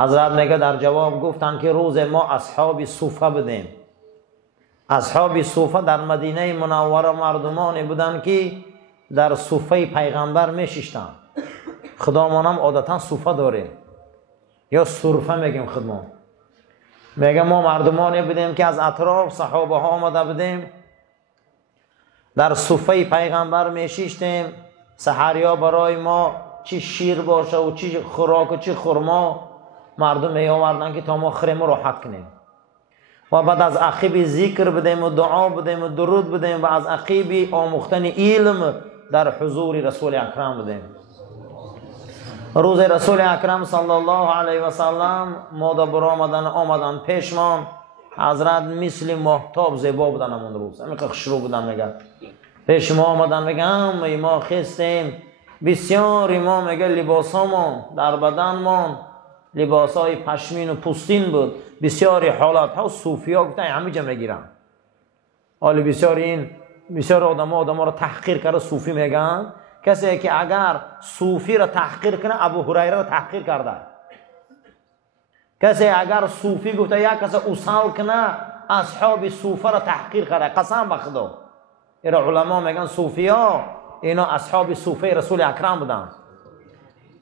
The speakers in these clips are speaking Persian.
حضرت میگه در جواب گفتن که روز ما اصحاب صوفه بودیم. اصحاب صوفه در مدینه منوره مردمانی بودن که در صوفه پیغمبر میشیشتن. خدامان هم عادتا صوفه داریم یا صرفه میگیم خدمت. میگه ما مردمانی بودیم که از اطراف صحابه ها آمده بودیم، در صوفه پیغمبر میشیشتیم. سحریا برای ما چی شیر باشه و چی خوراک و چی خرما مردم می آوردن که تا ما خرم راحت کنیم. و بعد از عقیب ذکر بدیم و دعا بدیم و درود بدیم و از عقیب آموختن علم در حضور رسول اکرم بدیم. روز رسول اکرم صلی الله علیه و سلم مادر آمدن پیشمان. حضرت مثل ماهتاب زیبا بودن همون روز، همین خشرو بودن. میگه پیش ما آمدن میگم ما خستیم بسیار. ما میگه لباسامون در بدنمون لباسای پشمین و پوستین بود. بسیاری حالات ها صوفی ها گفتن همه جمع میگیرن. حالی بسیار آدم ها رو تحقیر کرده صوفی میگن. کسی که اگر صوفی را تحقیر کنه ابو هریره را تحقیر کرده. کسی اگر صوفی گفته یک کسی اصال کنه اصحاب صوفه را تحقیر کرده. قسم به خدا. این علما میگن صوفی ها اینا اصحاب صوفه رسول اکرم بودن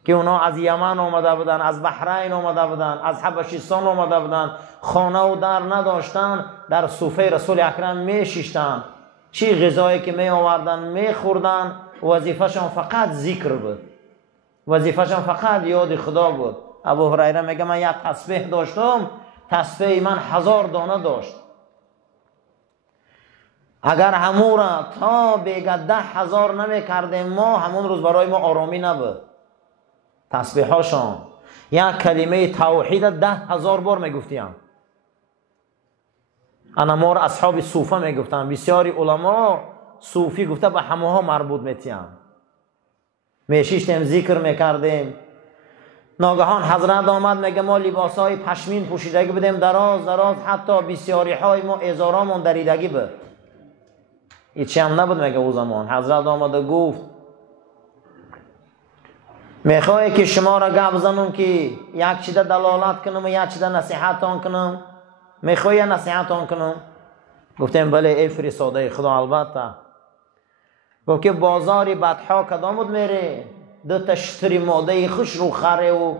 که اونا از یمن آمده بودن، از بحرین آمده بودن، از حبشستان آمده بودن، خانه و در نداشتن، در صوفه رسول اکرم میشیشتن. چی غذایی که می آوردن میخوردن. وظیفه‌شان فقط ذکر بود، وظیفه‌شان فقط یاد خدا بود. ابو هریره میگه من یک تسبیح داشتم، تسبیح من 1000 دانه داشت. اگر همون را تا بگه 10,000 نمیکردیم ما همون روز برای ما آرامی نبود. تسبیحاشان یک کلمه توحید 10,000 بار میگفتیم. انا ما را اصحاب صوفه میگفتن. بسیاری علما صوفی گفته به همه ها مربوط میتیم. میشیشتیم ذکر میکردیم. ناگهان حضرت آمد میگه ما لباس های پشمین پوشیدگی بدیم دراز حتی بسیاری های ما ازارامون دریدگی بود. هیچی هم نبود میگه او زمان. حضرت آمد و گفت میخوای که شما را گپ زنم که یک چیز دلالت کنم و یک چیز نصیحتان کنم؟ میخوای نصیحتان کنم؟ گفتیم بله ای فرستاده خدا. البته. گفت که بازاری بدها کدام بود میره؟ دو تشتری ماده خوش رو خره و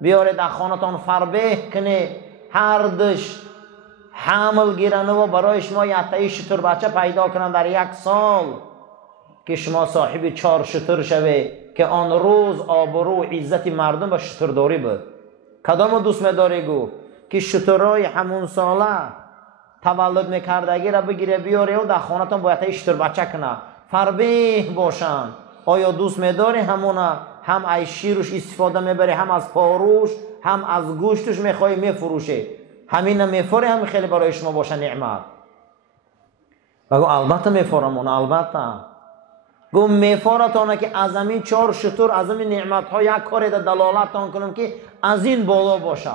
بیاره در خانتان فربه کنه. هر دش حمل گیرنه و برای شما یک تایی شتر بچه پیدا کنن در 1 سال که شما صاحب 4 شتر شوه که آن روز آبرو عزت مردم به شترداری بود. کدام دوست میداری؟ گفت که شترهای همون ساله تولد میکردگی را بگیره بیاره و در خانتان باید تایی شتر بچه کنه فربه باشن. آیا دوست میداری همونه؟ هم از شیرش استفاده میبری، هم از پاروش، هم از گوشتش میخوای میفروشه. همین میفوره، هم خیلی برای شما باشه نعمت. بگو البته میفورم. البته. گو میفورتانه که از همین 4 شتر از همین نعمت ها یک کاری در دلالتان کنم که از این بالا باشه،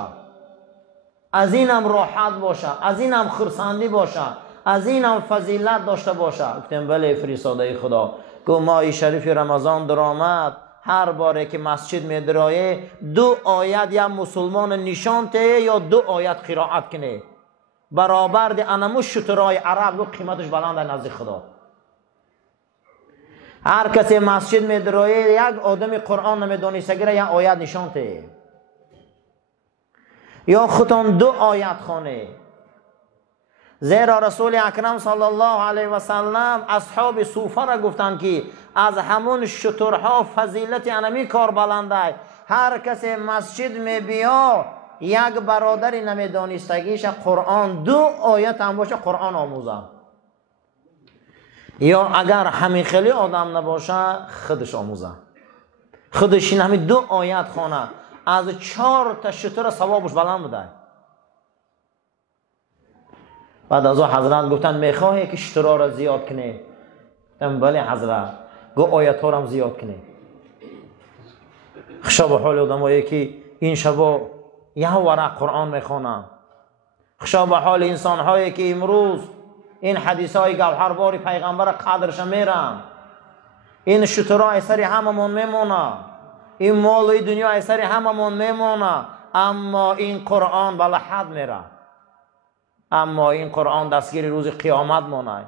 از این هم راحت باشه، از این هم خرسندی باشه، از این هم فضیلت داشته باشه. گفتم بله فرستاده خدا. گو ماه شریف رمضان در آمد، هر باره که مسجد می درایه 2 آیت یا مسلمان نشان ته یا 2 آیت قرائت کنه برابر دی انمو شترهای عرب و قیمتش بلند نزد خدا. هر کسی مسجد می درایه یک آدم قرآن نمیدانستگی یا آیت نشان ته یا خودتان 2 آیت خانه. زیرا رسول اکرم صلی الله علیه و سلم اصحاب صوفه را گفتند که از همون شترها فضیلت انمی کار بلنده. هر کسی مسجد می بیا یک برادری نمیدانستگیش قرآن 2 آیت هم باشه قرآن آموزه، یا اگر همین خیلی آدم نباشه خودش آموزه. خودش این همین 2 آیت خانه از 4 تا شتر ثوابش بلند بوده. بعد از او حضرت گفتن میخواهی که شترها را زیاد کنی؟ گفتم بله حضرت. گو آیت ها را هم زیاد کنی. خشا به حال آدم هایی که این شبا یه ورق قرآن میخوانن. خشا به حال انسان هایی که امروز این حدیث های گوهربار پیغمبر قدرش میرن. این شترها اثری هممون میمونه، این مال دنیا اثری هممون میمونه. اما این قرآن به لحد میره، اما این قرآن دستگیر روز قیامت مونه.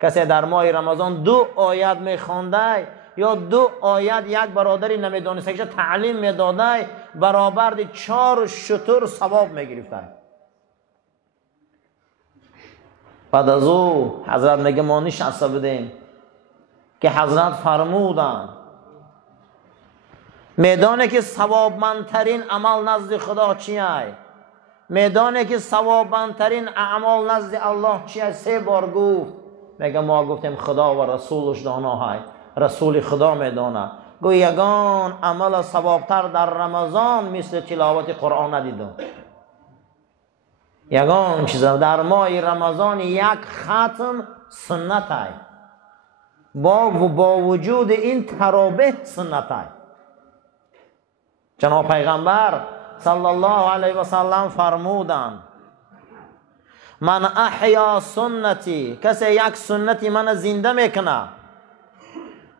کسی در ماه رمضان 2 آیت میخونده یا 2 آیت یک برادری نمیدانسته که تعلیم میداده، برابر 4 شتر ثواب میگرفته. بعد از او حضرت میگه ما نشسته بودیم که حضرت فرمودن میدانه که ثوابمندترین عمل نزد خدا چیه؟ میدانه که ثوابمندترین اعمال نزد الله چیه؟ 3 بار گفت. میگه ما گفتیم خدا و رسولش دانا های، رسول خدا میدانه. گو یگان عمل ثوابتر در رمضان مثل تلاوت قرآن ندیدم. یگان چیز در ماه رمضان یک ختم سنت های، با وجود این تراویح سنت های. جناب پیغمبر صلی الله علیه و سلم فرمودند من احیا سنتی، کسی یک سنتی من زنده میکنه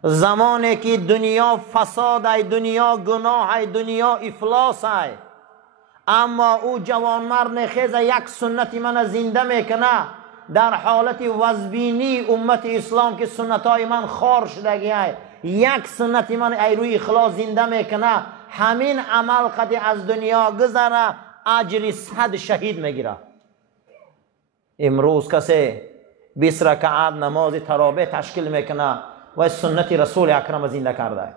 زمانی که دنیا فساد ای، دنیا گناه ای، دنیا افلاس ای، اما او جوانمرد نخیز یک سنتی من زنده میکنه در حالت وزبینی امت اسلام که سنت های من خار شدگی ای، یک سنتی من ای روی اخلاص زنده میکنه، همین عمل قد از دنیا گذره اجر 100 شهید میگیره. امروز کسی 20 رکعت نماز تراویح تشکیل میکنه و سنت رسول اکرم زنده کرده.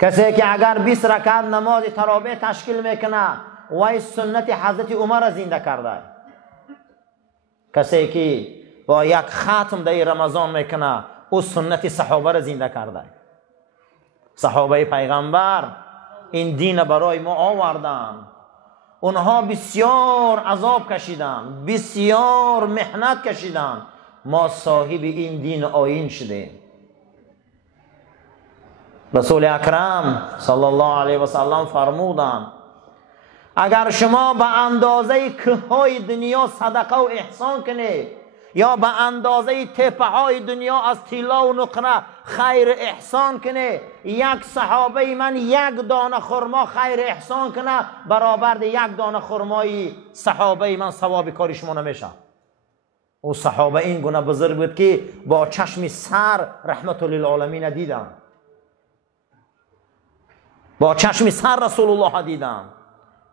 کسی که اگر 20 رکعت نماز تراویح تشکیل میکنه و سنت حضرت عمر زنده کرده. کسی که با یک ختم در رمضان میکنه او سنت صحابه را زنده کرده. صحابه پیغمبر این دین برای ما آوردن، اونها بسیار عذاب کشیدن، بسیار محنت کشیدن، ما صاحب این دین آیین شدیم. رسول اکرم صلی الله علیه و سلم فرمودند اگر شما به اندازه کههای دنیا صدقه و احسان کنید یا به اندازه تپه های دنیا از طلا و نقره خیر احسان کنه، یک صحابه من 1 دانه خرما خیر احسان کنه برابر 1 دانه خرمای صحابه من ثواب کاری شما نمیشه. او صحابه این گونه بزرگ بود که با چشم سر رحمت للعالمین دیدن، با چشم سر رسول الله دیدن،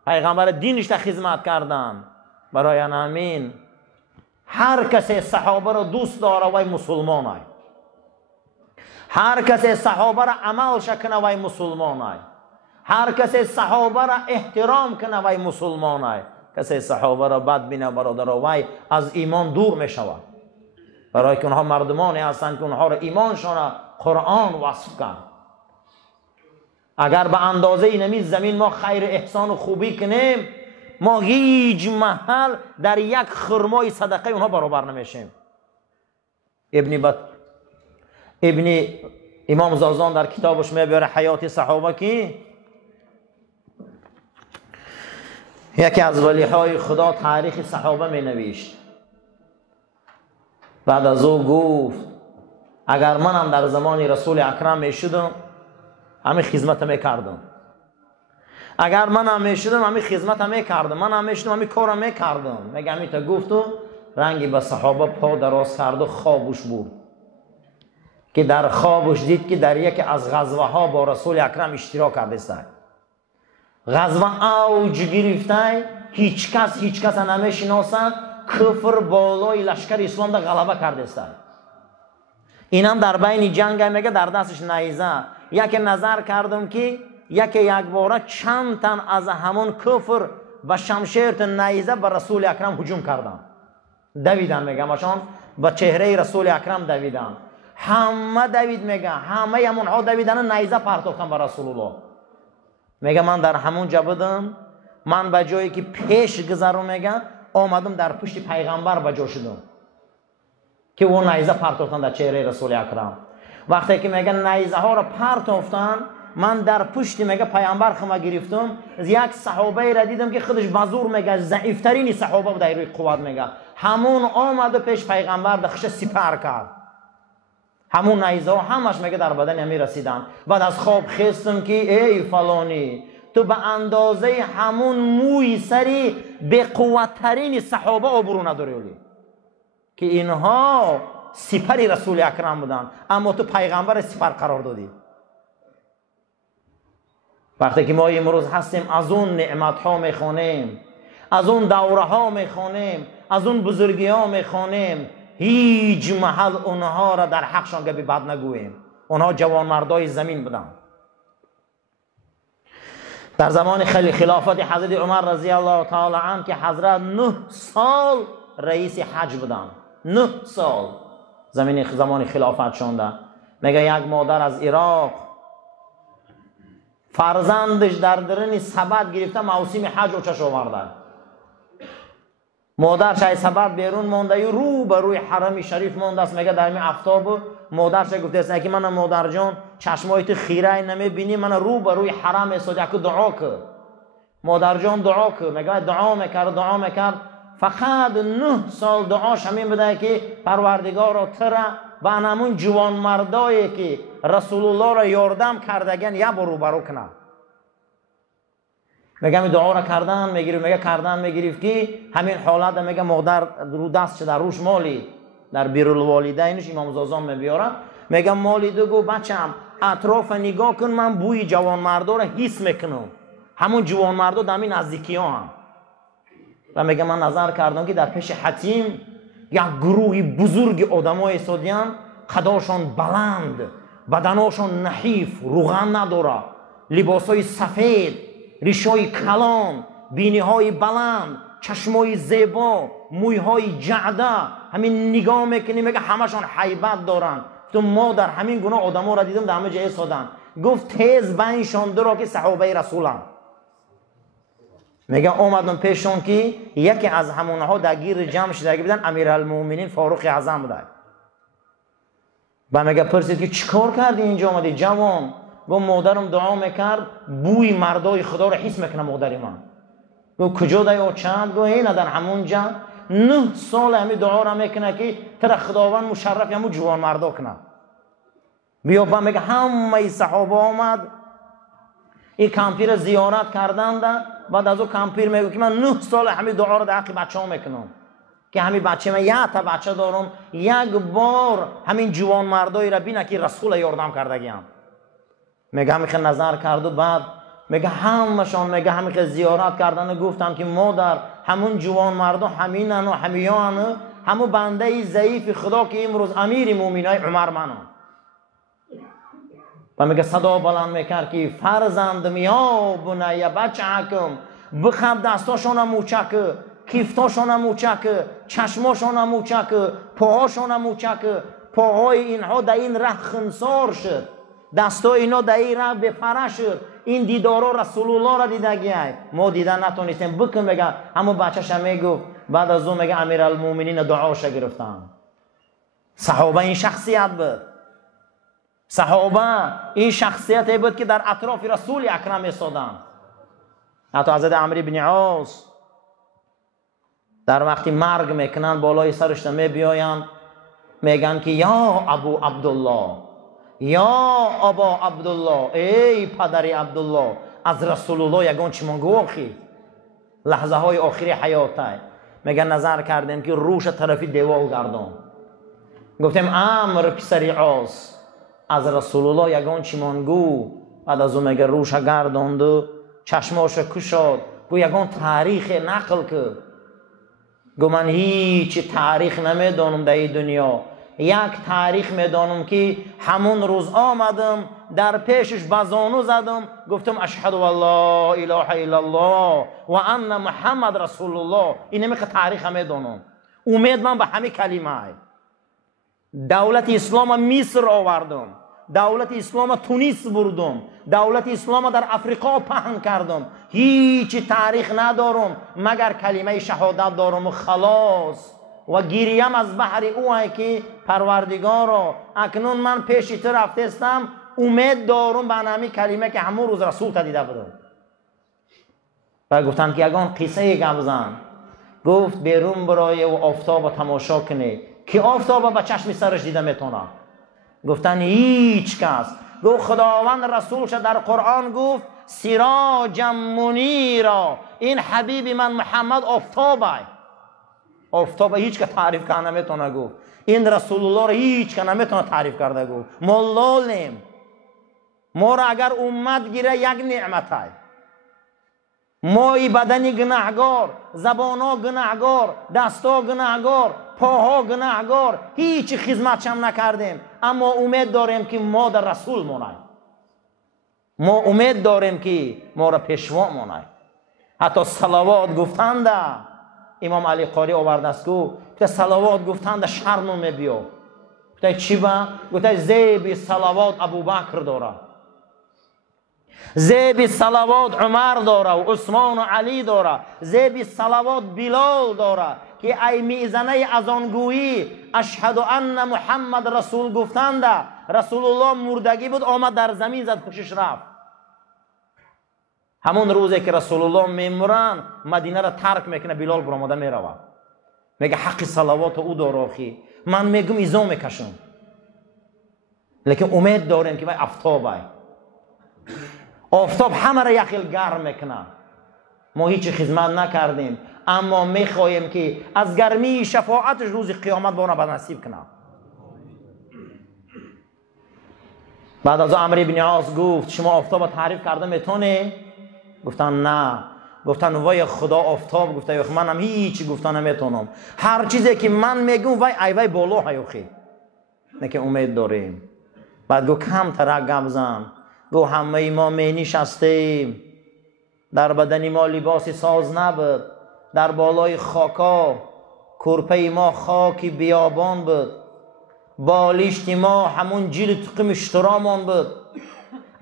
پیغمبر دینش را خدمت کردن. برای همین هر کسی صحابه را دوست داره وای مسلمان ای، هر کسی صحابه را عمل شکنه وای مسلمان ای، هر کسی صحابه را احترام کنه وای مسلمان ای. کسی صحابه را بد بینه برادر وای از ایمان دور می شود، برای که اونها مردمانی هستند که اونها را ایمانشان قرآن وصف کرد. اگر به اندازه اینمی زمین ما خیر احسان و خوبی کنیم، ما هیچ محل در یک خرمای صدقه اونها برابر نمیشیم. ابن امام زازان در کتابش میبره حیات صحابه که یکی از ولیهای خدا تاریخ صحابه می نوشت. بعد از او گفت اگر منم در زمان رسول اکرم می شدم همین خدمت می کردم، اگر من هم میشدم همین خدمت هم میکردم، من هم میشدم همین کار هم میکردم. میگه همین تا گفتم رنگی به صحابه پا دراز کرد و خوابش بود که در خوابش دید که در یکی از غزوه ها با رسول اکرم اشتراک کرده است. غزوه اوج گرفته، هیچ کس نمیشناسه، کفر بالای لشکر اسلام در غلبه کرده است. اینم در بین جنگ میگه در دستش نیزه. یک نظر کردم که یک باره چند تن از همون کفر با شمشیر نیزه به رسول اکرم هجوم کردن، دویدن. میگه ماشان به چهره رسول اکرم دویدن، همه دوید. میگه همه همونها دویدن نیزه پرتافتن به رسول الله. میگه من در همون جا بودم، من به جایی که پیش گذرم میگه آمدم در پشت پیغمبر به جا شدم که اون نیزه پرتافتن در چهره رسول اکرم. وقتی که میگه نیزه ها را پرتافتن، من در پشت میگه پیامبر خما گرفتم، از یک صحابه را دیدم که خودش بازور میگه ضعیفترین صحابه بود در روی قوت. میگه همون آمد و پیش پیغمبر دخش سپر کرد، همون نیزه ها همش میگه در بدن همی رسیدن. بعد از خواب خستم که ای فلانی تو به اندازه همون موی سری به قوتترین صحابه آبرو نداری که اینها سپری رسول اکرم بودن، اما تو پیغمبر سپر قرار دادی. وقتی که ما امروز هستیم از اون نعمت ها میخونیم، از اون دوره ها میخونیم، از اون بزرگی ها میخونیم، هیچ محل اونها را در حقشان گپی بد نگوییم. اونها جوانمردای زمین بودن. در زمان خلافت حضرت عمر رضی الله تعالی عنه که حضرت 9 سال رئیس حج بودن، 9 سال زمان خلافت شونده. میگه یک مادر از عراق فرزندش در درن سبد گرفته موسم حج و چش آورده. مادرش از سبد بیرون مونده، رو به روی حرم شریف مونده است. میگه در می افتاب مادرش گفته است که من مادر جان چشمای تو خیره نمیبینی، من رو به روی حرم ایستادم که دعا که. مادر جان دعا که. میگه دعا میکرد فقط 9 سال دعاش همین بوده که پروردگارا ترا با همون جوان مردایی که رسول الله را یاردم کردگن یا برو کنه. میگه می دعا را کردن میگریفت که همین حالت میگه مادر رو دست در روش مالی در بیرالوالدینش امام زازان میبیارن. میگه مالی گو بچم اطراف نگاه کن، من بوی جوان مردا را حس میکنم، همون جوان مردا در همین نزدیکی ها هم. و میگه من نظر کردم که در پیش حتیم یک گروهی بزرگ آدمای ایستادیان، قداشان بلند، بدناشان نحیف، روغن نداره، لباسای سفید، ریشای کلان، بینیهای بلند، چشمای زیبا، مویهای جعده، همین نگاه میکنی میگه همشان حیبت دارن. تو ما در همین گونه آدما را دیدم در همه جای ایستادن. گفت تیز بینشان درا که صحابه رسولن. میگه اومدم پیشون که یکی از همونها در گیر جمع شده بودن، امیرالمومنین فاروق اعظم بوده. و میگه پرسید که چیکار کردی اینجا اومدی جوان؟ گفت مادرم دعا میکرد بوی مردای خدا رو حس میکنه مادر من. گفت کجا دای چند؟ گفت اینه در همونجا 9 سال همین دعا را میکنه که تر خداوند مشرف همون جوان مردا کنه. بیا با میگه همه صحابه آمد این کمپیر زیارت کردند. بعد از او کمپیر میگه که من 9 سال همین دعا را در حق بچه‌ها میکنم که همین بچه من یا تا بچه دارم یک بار همین جوان مردایی را بینه که رسول یاردم کردگیم. میگه همیشه نظر کرد و بعد میگه همشان میگه همیشه زیارت کردن و گفتم که مادر همون جوان مردا همینن و همیان همون بنده ضعیف خدا که امروز امیر مومنای عمر منم. و میگه صدا بلند میکرد که فرزندم یا بنی بچه‌کم بخم دستاشون موچک، کیفتاشون موچک، چشماشون موچک، پاهاشون موچک، پاهای اینها در این ره خنثار شد، دستای اینا در این ره بپره شد. این دیدارا رسول الله را دیدگی ما دیدن نتونستیم بکن. میگه همون بچه‌ش میگفت بعد از اون میگه امیرالمومنین دعاش گرفتن. صحابه این شخصیت بود. صحابه این شخصیتی بود که در اطراف رسول اکرم ایستادن. حتی حضرت عمرو بن عاص در وقتی مرگ میکنن بالای سرش میبیاین میگن که یا ابو عبدالله، یا ابا عبدالله، ای پدر عبدالله، از رسول الله یگان چی من گوخی لحظه های آخری حیاته. میگن نظر کردیم که روش طرفی دیوال گردان. گفتیم عمرو پسر عاص از رسول الله یگان چی من گو. بعد از اون میگه روش گرداند و چشماش کشاد. گو یگان تاریخ نقل که گو من هیچ تاریخ نمیدانم در این دنیا، یک تاریخ میدانم که همون روز آمدم در پیشش بزانو زدم گفتم اشهد ان لا اله الا الله و ان محمد رسول الله. این نمیخه تاریخ میدانم. امید من به همین کلمه. دولت اسلام مصر آوردم، دولت اسلام تونس بردم، دولت اسلام در افریقا پهن کردم. هیچ تاریخ ندارم مگر کلمه شهادت دارم و خلاص. و گیریم از بحر او که پروردگارا اکنون من پیش تو رفتستم، امید دارم به همین کلمه که همون روز رسول تا دیده بودم. و گفتن که یگان قصه گپ زن. گفت بیرون برای و آفتاب تماشا کنه که آفتاب با چشم سرش دیده میتونه. گفتن هیچ کس. گفت خداوند رسولش در قرآن گفت سراجا منیرا. این حبیب من محمد آفتابه. آفتابه هیچ که تعریف کنه نمیتونه گفت. این رسول الله رو هیچ که نمیتونه تعریف کرده گفت. ما لالیم. ما را اگر امت گیره یک نعمته. ما ای بدنی گناهگار، زبانا گناهگار، دستا گناهگار، پاها گناهگار، هیچ خدمت هم نکردیم، اما امید داریم که ما در رسول مونیم. ما امید داریم که ما را پیشوا مونیم. حتی صلوات گفتند امام علی قاری آورده است که صلوات گفتند شرم میبیو. گفته چی با؟ گفته زیب صلوات ابوبکر داره، زیب صلوات عمر داره و عثمان و علی داره، زیب صلوات بلال داره که ای میزنه از آنگویی اشهد ان محمد رسول گفتند. رسول الله مردگی بود، آمد در زمین زد خوشش رفت. همون روزی که رسول الله میمرن مدینه را ترک میکنه، بلال برآمده میروه میگه حق صلوات او داره اخی. من میگم ایزا میکشم، لیکن امید داریم که باید آفتابه. آفتاب همه را یخیل گرم میکنه. ما هیچ خدمت نکردیم، اما میخواهیم که از گرمی شفاعتش روز قیامت با ما نصیب کنه. بعد از عمرو بن عاص گفت شما آفتاب تعریف کرده میتونی؟ گفتن نه. گفتن وای خدا آفتاب. گفته منم هیچ گفتن نمیتونم. هر چیزی که من میگم وای بالا هیوخی. نه که امید داریم. بعد گفت کم ترک گپ زن. گفت همه ما می نشستیم، در بدن ما لباس ساز نبود، در بالای خاکا کرپه ما خاکی بیابان بود، بالیشت ما همون جیل تقیم اشترامان بود،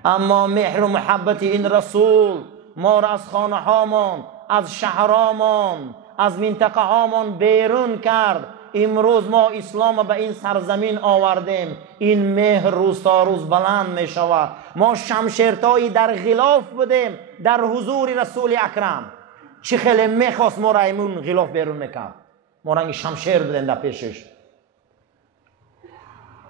اما مهر و محبت این رسول ما را از خانه هامان، از شهرامان، از منطقه هامان بیرون کرد. امروز ما اسلام به این سرزمین آوردیم. این مهر روز تا روز بلند می شود. ما شمشیرتایی در غلاف بودیم در حضور رسول اکرم. چه خیلی میخواست ما را ایمون غلاف بیرون میکرد. ما رنگ شمشیر بودیم در پیشش.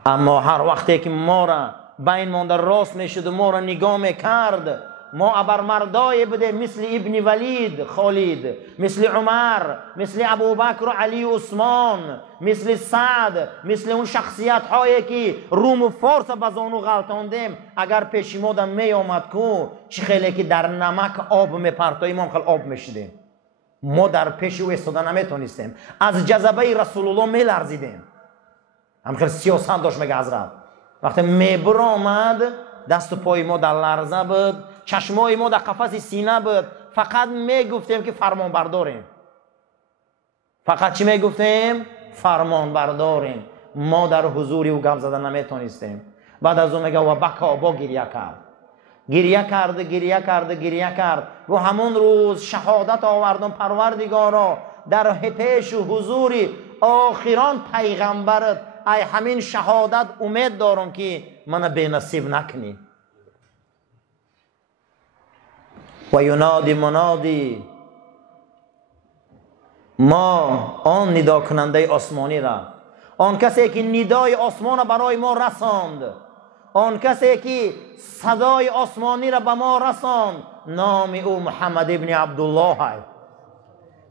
اما هر وقتی که ما را بین مانده راست میشد و ما را نگاه میکرد، ما ابرمردای بودیم مثل ابن ولید خالد، مثل عمر، مثل ابوبکر و علی و عثمان، مثل سعد، مثل اون شخصیت هایی که روم و فارس بزانو غلطاندیم. اگر پیش ما دم می آمد کو چه خیلی که در نمک آب میپرتاییم ما خیلی آب میشدیم. ما در پیش او ایستادن نمیتونستیم، از جذبه رسول الله میلرزیدیم. هم خیلی سیاست داشت میگه حضرت. وقتی میبر آمد دست و پای ما در لرزه بود، چشمای ما در قفس سینه بود. فقط میگفتیم که فرمان برداریم. فقط چی میگفتیم؟ فرمان برداریم. ما در حضور او گپ زدن نمیتونستیم. بعد از اون میگه و بکا با گریه کرد. گریه کرد و همون روز شهادت آوردم پروردگارا در پیش و حضور آخران پیغمبرت. ای همین شهادت امید دارم که من بی نصیب نکنی. و ینادی منادی، ما آن ندا کننده آسمانی را، آن کسی که ندای آسمان برای ما رساند، آن کسی که صدای آسمانی را به ما رساند، نام او محمد ابن عبدالله است.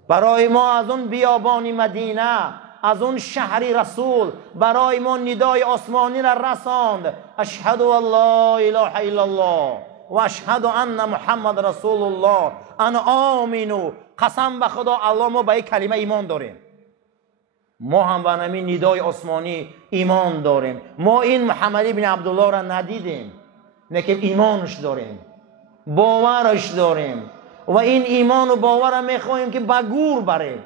برای ما از اون بیابان مدینه، از اون شهر رسول برای ما ندای آسمانی را رساند. اشهد ان لا اله الا الله و اشهد ان محمد رسول الله. انا آمینو، قسم به خدا الله ما به این کلمه ایمان داریم. ما هم به همین ندای آسمانی ایمان داریم. ما این محمد ابن عبدالله را ندیدیم، لیکن ایمانش داریم، باورش داریم و این ایمان و باور را میخواهیم که به گور بره.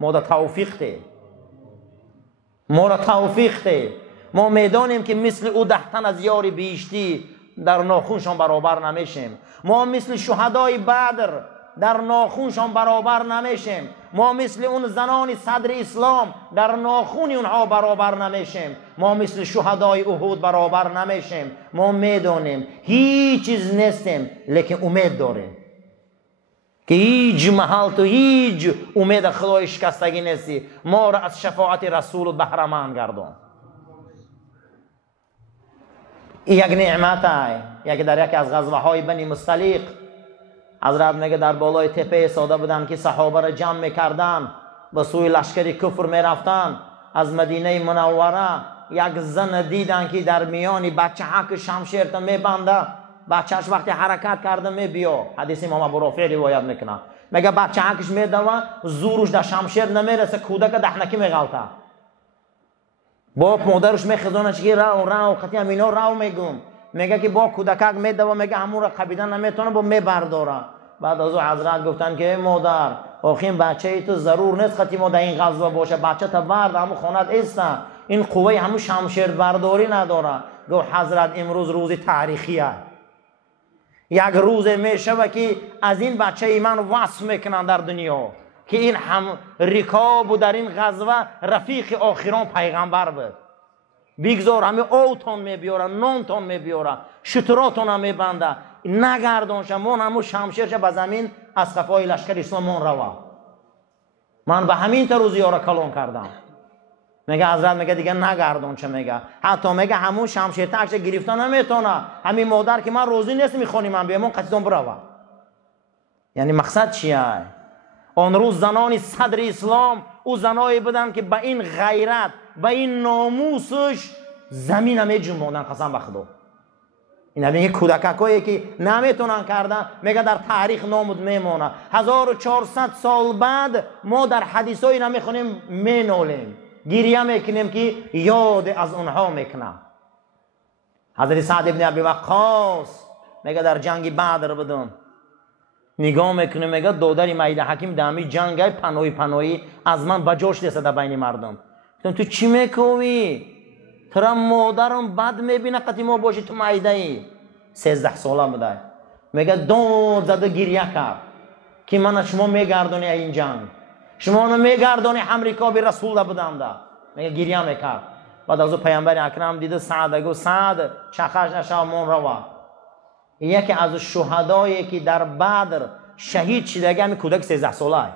ما در توفیق ده، ما را توفیق ده. ما میدانیم که مثل او 10 تن از یار بیشتی در ناخونشان برابر نمیشیم. ما مثل شهدای بدر در ناخونشان برابر نمیشیم. ما مثل اون زنان صدر اسلام در ناخون اونها برابر نمیشیم. ما مثل شهدای احد برابر نمیشیم. ما میدانیم هیچ چیز نیستیم، لیکن امید داریم که هیچ محل تو هیچ امید خدای شکستگی نیستی. ما را از شفاعت رسول بهره مند گردان. یک نعمت های یکی در یکی از غزوه های بنی مصطلق حضرت میگه در بالای تپه ایستاده بودن که صحابه را جمع میکردن به سوی لشکر کفر میرفتن. از مدینه منوره یک زن دیدن که در میانی بچه حق شمشیر تا میبنده. بچهش وقتی حرکت کرده میبیا. حدیث امام ابو رافع روایت میکنه، میگه بچه حقش میدوه زورش در شمشیر نمیرسه، کودک دهنکی میغلطه. با مادرش میخزونه که راو خطی همینا راو میگم، میگه که با کودکک میدوه، میگه همون را قبیدن نمیتونه با میبرداره. بعد از او حضرت گفتن که مادر آخه این بچه تو ضرور نیست خطی ما در این غزوه باشه، بچه تا برد همون خانت ایسته، این قوه همون شمشیر برداری نداره. گفت حضرت امروز روز تاریخیه، یک روز میشه که از این بچه ایمان وصف میکنن در دنیا که این هم رکاب و در این غزوه رفیق آخران پیغمبر بود. بیگذار همه اوتون میبیاره، نونتون میبیاره، شتراتون هم میبنده، نگردانشه من همون شمشیرشه به زمین از خفای لشکر اسلام من روا. من به همین تا روزی ها را کلون کردم. میگه حضرت میگه دیگه نگردان. چه میگه؟ حتی میگه همون شمشیر تکش گرفته نمیتونه، همین مادر که من روزی نیست میخونی من بیامون قطعتون بروا. یعنی مقصد چیه؟ آن روز زنان صدر اسلام او زنایی بودن که به این غیرت به این ناموسش زمین همه جنبوندن. قسم به خدا این همین کودکایی که نمیتونن کردن، میگه در تاریخ نامود میمونه. 1400 سال بعد ما در حدیثایی نمیخونیم مینولیم، گریه میکنیم که یاد از اونها میکنم. حضرت سعد ابن ابی وقاص میگه در جنگ بدر بدون نگاه میکنه، میگه دادر میده حکیم دمی جنگ پناهی از من بجاش دیسته در بین مردم. تو چی میکنی؟ ترا مادرم بد میبینه قطعی ما باشی تو میده ای. 13 ساله بوده. میگه داد زده گریه کرد که من شما میگردونی این جنگ، شما میگردونی امریکا به رسول بودم ده. میگه گریه میکرد. بعد از او پیامبر اکرم دیده سعد، گفت سعد چخش نشامون روا. یکی از شهدایی که در بدر شهید شده همین کودک 13 ساله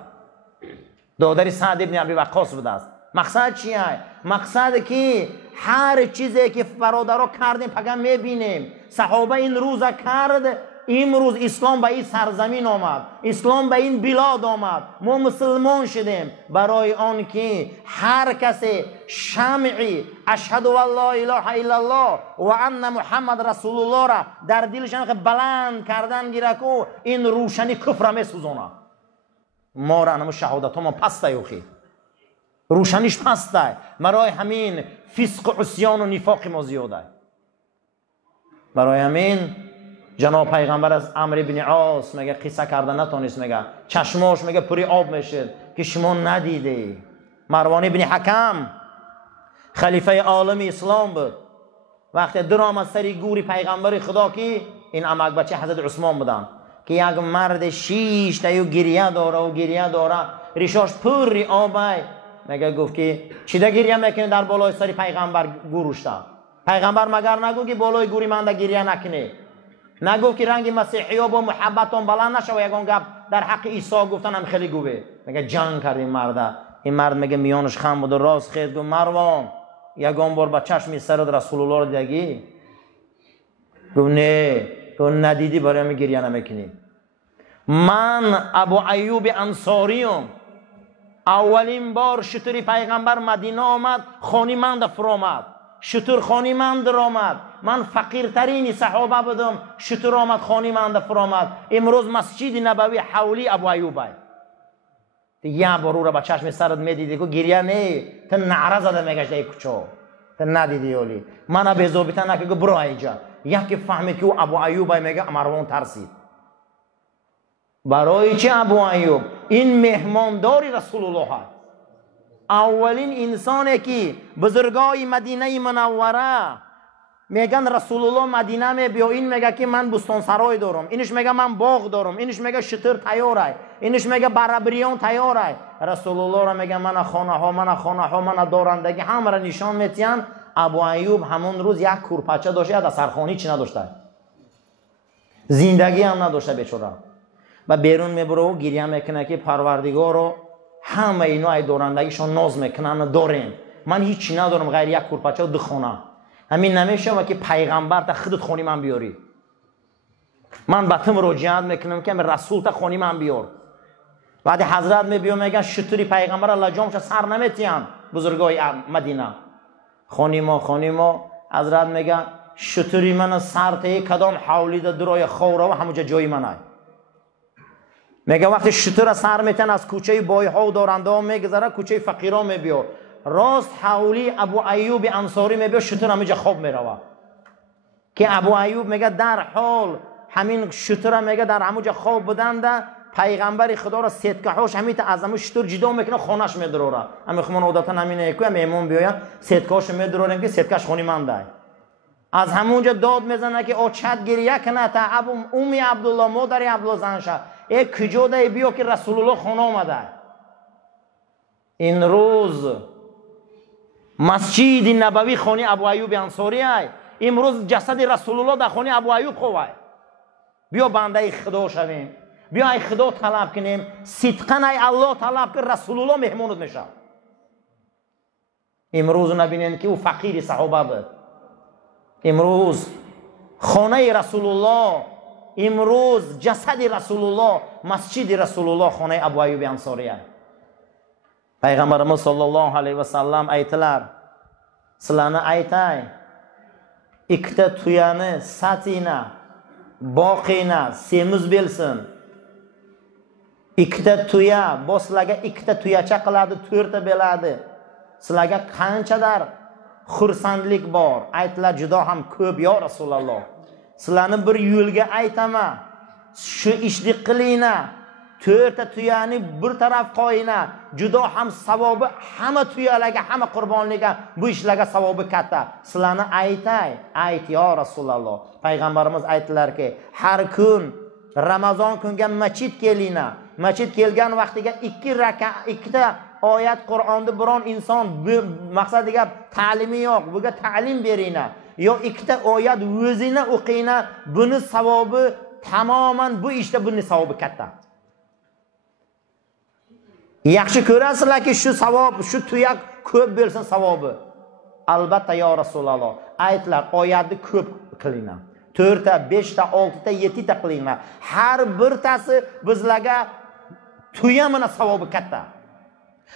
دادر سعد ابن ابی وقاص بوده است. مقصد چیه؟ مقصد که هر چیزی که برادرها کردیم پگم میبینیم. صحابه این روز کرد، امروز اسلام به این سرزمین آمد، اسلام به این بلاد آمد، ما مسلمان شدیم برای آن که هر کسی شمعی اشهد ان لا اله الا الله و ان محمد رسول الله را در دلشان بلند کردن گیره کو این روشنی کفر میسوزونه. ما را نمو شهادت ما پسته یوخی روشنیش پسته، برای همین فسق و عصیان و نفاق ما زیاده. برای همین جناب پیغمبر از عمرو بن عاص میگه قصه کرده نتونست، میگه چشماش میگه پوری آب میشه که شما ندیده. مروان بن حکم خلیفه عالم اسلام بود، وقتی درآمد سری گوری پیغمبر خدا که این عمک بچه حضرت عثمان بودن که یک مرد شیش تایو گریه داره ریشاش پوری آبه. میگه گفت که چی ده گریه میکنه در بالای سری پیغمبر گوروشته؟ پیغمبر مگر نگو که بالای گوری من ده گریه نکنه؟ نگو که رنگ مسیحی ها با محبتون بلند نشه و یکان گفت در حق عیسی گفتن هم خیلی گوه. میگه جنگ کرد این مرد. این مرد میگه میانش خم بود و راست خید گفت مروان یکان بار با چشمی سرد رسول الله رو دیگی؟ گفت نه. گفت ندیدی برای همین گریه نمیکنی. من ابو ایوب انصاریم، اولین بار شتری پیغمبر مدینه آمد خانی من دفر آمد، شتر خانی من در آمد، من فقیرترین صحابه بودم، شتر آمد خانی من دفر آمد. امروز مسجد نبوی حولی ابو ایوبه. یه بار او را با چشم سرت میدیدی که گریه نه تا نعره زده میگشت ای کچو تا ندیدی اولی من به زوبیتا نکه برو اینجا. یکی فهمید که او ابو ایوبه میگه مروان ترسید. برای چه ابو ایوب؟ این مهمانداری رسول الله هست، اولین انسانی که بزرگای مدینه منوره میگن رسول الله مدینه میبیا، این میگه که من بستان سرای دارم، اینش میگه من باغ دارم، اینش میگه شتر تیاره، اینش میگه بربریان تیاره. رسول الله را میگه من خانه ها من دارندگی همه را نشان میتین. ابو ایوب همون روز یک کورپچه داشته، در سرخانی چی نداشته، زندگی هم نداشته بیچاره. و بیرون میبره و گریه میکنه که پروردگار رو همه اینا ای دارندگیشون ناز میکنن داریم، من هیچی ندارم غیر یک کورپچه و دو خانه. همین نمیشه که پیغمبر تا خودت خونی من بیاری. من به تو مراجعت میکنم که رسول تا خونی من بیار. بعد حضرت میبیو میگن شطوری پیغمبر الله جامش سر نمیتیان بزرگای مدینه. خونی ما حضرت میگن شطوری من سر ته کدام حولی ده درای خوره و همونجا جای منه. میگه وقتی شطور سر میتن از کوچه بای ها و دارنده ها میگذره کوچه فقیران میبیو. راست حولی ابو ایوب انصاری میبیو شطور همونجا خواب میروه. که ابو ایوب میگه در حال همین شطور میگه در همونجا خواب بودن ده پیغمبر خدا را سیدکهاش همیت از همون شطور جدا میکنه خونش میدروره. همین خمان عادتا همینه که میمون بیاین سیدکهاش میدرورن که سیدکش خونی من ده. از همونجا داد میزنه که او چت گریه کنه تا ابو امی عبدالله مادری عبدالله زنشه ای کجا ده بیو که رسول الله خونه آمده. این روز مسجد نبوی خونی ابو ایوب انصاری ای. امروز جسد رسول الله در خونی ابو ایوب خواه. بیا بنده خدا شویم. بیا ای خدا طلب کنیم. صدقاً ای الله طلب که رسول الله مهمونت میشه. امروز نبینین که او فقیر صحابه بود. امروز خانه رسول الله، امروز جسد رسول الله، مسجد رسول الله خانه ابو ایوب انصاری است. پیغمبرمون صلی الله علیه و سلم ایتلر سلانه ایتای اکتا تویانه ساتینا باقینا سیموز بیلسن اکتا تویا باسلاگه اکتا تویا چه قلاده تورت بلاده سلاگه قانچه در خورسندlik bor. Aytlar juda ham ko'p yo Rasululloh. Sizlarni bir yo'lga aytaman. Shu ishni qilinglar. 4 ta tuyani bir taraf qo'yinglar. Juda ham savobi hamma tuyalarga, hamma qurbonlarga bu ishlarga savobi katta. Sizlarni ayt yo Rasululloh. Payg'ambarimiz aytdilarki, har kun Ramazon kunga masjid kelinglar. Masjid kelgan vaqtiga 2 rakat, 2 ta oyat Qur'onda biron inson maqsadiga ta'limi yo'q, buga ta'lim beringlar. Yo 2 ta oyat o'zinglar o'qinglar, buni savobi tamoman bu ishda buni savobi katta. Yaxshi ko'rasizlarki shu savob, shu tuyak ko'p bo'lsin savobi. Albatta yo Rasululloh, aytlar oyatni ko'p qilinglar. 4 ta, 5 ta, 6 ta, 7 ta qilinglar. Har birtasi bizlarga tuya mana savobi katta.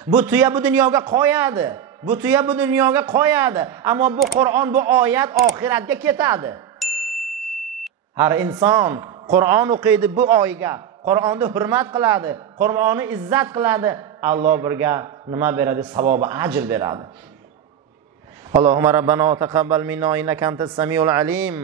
Bu tuya bu dunyoga qo'yadi. Bu tuya bu dunyoga qo'yadi. Ammo bu Qur'on, bu oyat oxiratga ketadi. Har inson Qur'on o'qiydi bu oyga. Qur'onni hurmat qiladi. Qur'onni izzat qiladi. Alloh birga nima beradi? Savobi, ajr beradi. Allohumma rabbana taqabbal minna innaka antas samiul alim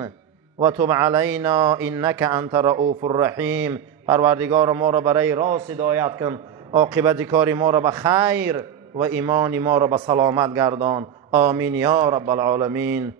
va tub alayna innaka antar raufur rahim. Parvardigor ما را برای راست هدایت کن. عاقبت کاری ما را به خیر و ایمان ما را به سلامت گردان. آمین یا رب العالمین.